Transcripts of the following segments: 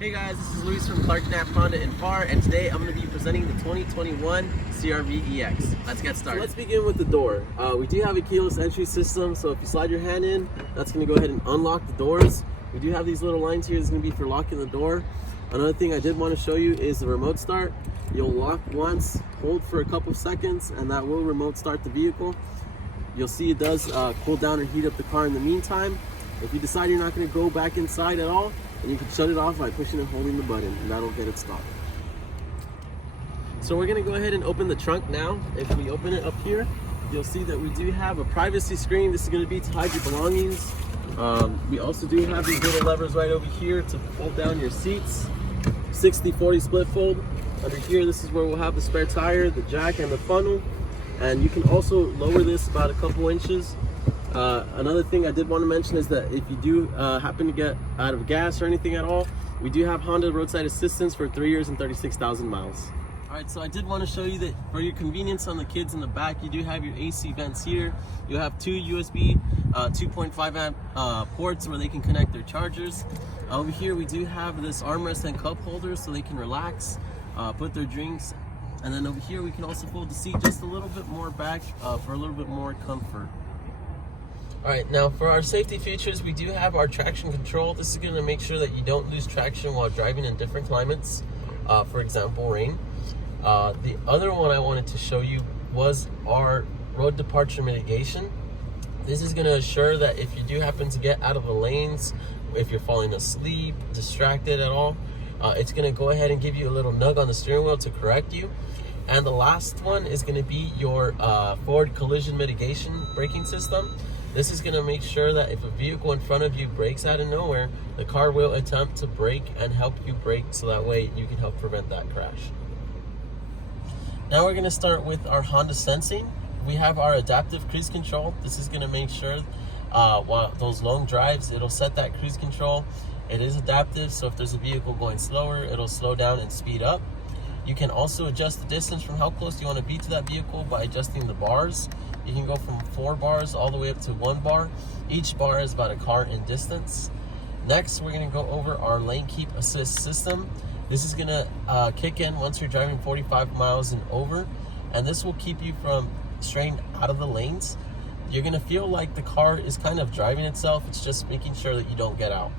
Hey guys, this is Luis from Clark Knapp Honda in Pharr, and today I'm going to be presenting the 2021 CR-V EX. Let's get started. So let's begin with the door. We do have a keyless entry system, so if you slide your hand in, that's going to go ahead and unlock the doors. We do have these little lines here. It's going to be for locking the door. Another thing I did want to show you is the remote start. You'll lock once, hold for a couple seconds, and that will remote start the vehicle. You'll see it does cool down and heat up the car in the meantime. If you decide you're not going to go back inside at all, and you can shut it off by pushing and holding the button, and that'll get it stopped. So we're going to go ahead and open the trunk now. If we open it up here, you'll see that we do have a privacy screen. This is going to be to hide your belongings. We also do have these little levers right over here to fold down your seats. 60-40 split fold. Under here, this is where we'll have the spare tire, the jack, and the funnel. And you can also lower this about a couple inches. Another thing I did want to mention is that if you do happen to get out of gas or anything at all, we do have Honda Roadside Assistance for 3 years and 36,000 miles. Alright, so I did want to show you that for your convenience on the kids in the back, you do have your AC vents here. You have two USB 2.5 amp ports where they can connect their chargers. Over here we do have this armrest and cup holder so they can relax, put their drinks. And then over here we can also fold the seat just a little bit more back for a little bit more comfort. Alright, now for our safety features, we do have our traction control. This is going to make sure that you don't lose traction while driving in different climates, for example, rain. The other one I wanted to show you was our road departure mitigation. This is going to assure that if you do happen to get out of the lanes, if you're falling asleep, distracted at all, it's going to go ahead and give you a little nudge on the steering wheel to correct you. And the last one is going to be your forward collision mitigation braking system. This is going to make sure that if a vehicle in front of you brakes out of nowhere, the car will attempt to brake and help you brake so that way you can help prevent that crash. Now we're going to start with our Honda Sensing. We have our adaptive cruise control. This is going to make sure while those long drives, it'll set that cruise control. It is adaptive, so if there's a vehicle going slower, it'll slow down and speed up. You can also adjust the distance from how close you want to be to that vehicle by adjusting the bars. You can go from 4 bars all the way up to 1 bar. Each bar is about a car in distance. Next, we're going to go over our lane keep assist system. This is going to kick in once you're driving 45 miles and over, and this will keep you from straying out of the lanes. You're going to feel like the car is kind of driving itself. It's just making sure that you don't get out.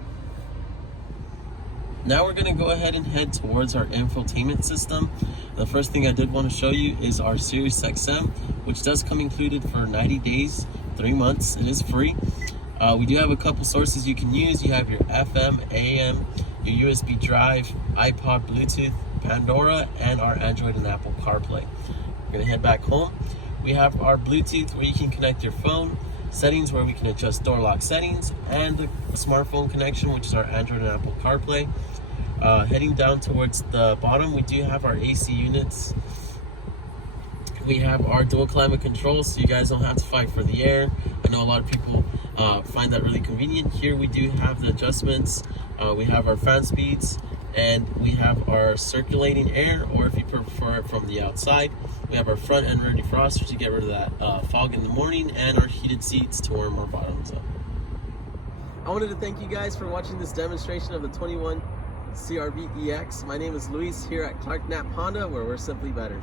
Now we're going to go ahead and head towards our infotainment system. The first thing I did want to show you is our Sirius XM, which does come included for 90 days, 3 months. It is free. We do have a couple sources you can use. You have your FM, AM, your USB drive, iPod, Bluetooth, Pandora, and our Android and Apple CarPlay. We're going to head back home. We have our Bluetooth where you can connect your phone, settings where we can adjust door lock settings, and the smartphone connection, which is our Android and Apple CarPlay. Heading down towards the bottom, we do have our AC units. We have our dual climate control, so you guys don't have to fight for the air. I know a lot of people find that really convenient. Here we do have the adjustments. We have our fan speeds, and we have our circulating air, or if you prefer it from the outside, we have our front and rear defroster to get rid of that fog in the morning, and our heated seats to warm our bottoms up. I wanted to thank you guys for watching this demonstration of the 21 CR-V EX. My name is Luis here at Clark Knapp Honda, where we're simply better.